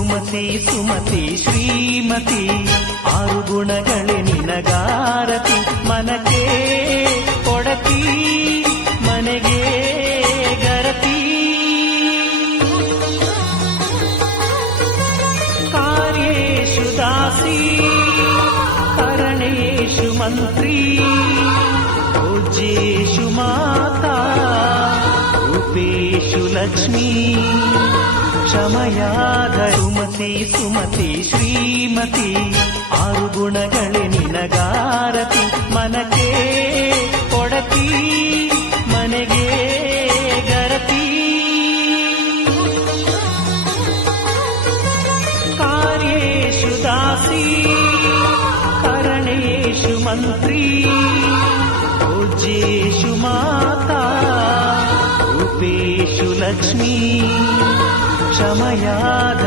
ಸುಮತಿ ಸುಮತಿ ಶ್ರೀಮತಿ ಆರು ಗುಣಗಳೇ ನಿನಗಾರತಿ ಮನಕ್ಕೆ ಕೊಡತಿ ಮನೆಗೆ ಗರತಿ ಕಾರ್ಯೇಷು ದಾಸಿ ಕರಣೇಷು ಮಂತ್ರಿ ಪೂಜ್ಯೇಷು ಮಾತಾ ರೂಪೇಷು ಲಕ್ಷ್ಮೀ ಕ್ಷಮಯಾದ ಸುಮತಿ ಸುಮತಿ ಶ್ರೀಮತಿ ಆರು ಗುಣಗಳೇ ನಿನಗಾರತಿ ಮನಕ್ಕೆ ಕೊಡತಿ ಮನೆಗೆ ಗರತಿ ಕಾರ್ಯೇಷು ದಾಸಿ ಕರಣೇಷು ಮಂತ್ರಿ ಪೂಜ್ಯೇಷು ಮಾತಾ ರೂಪೇಷು ಲಕ್ಷ್ಮೀ ಕ್ಷಮಯಾದ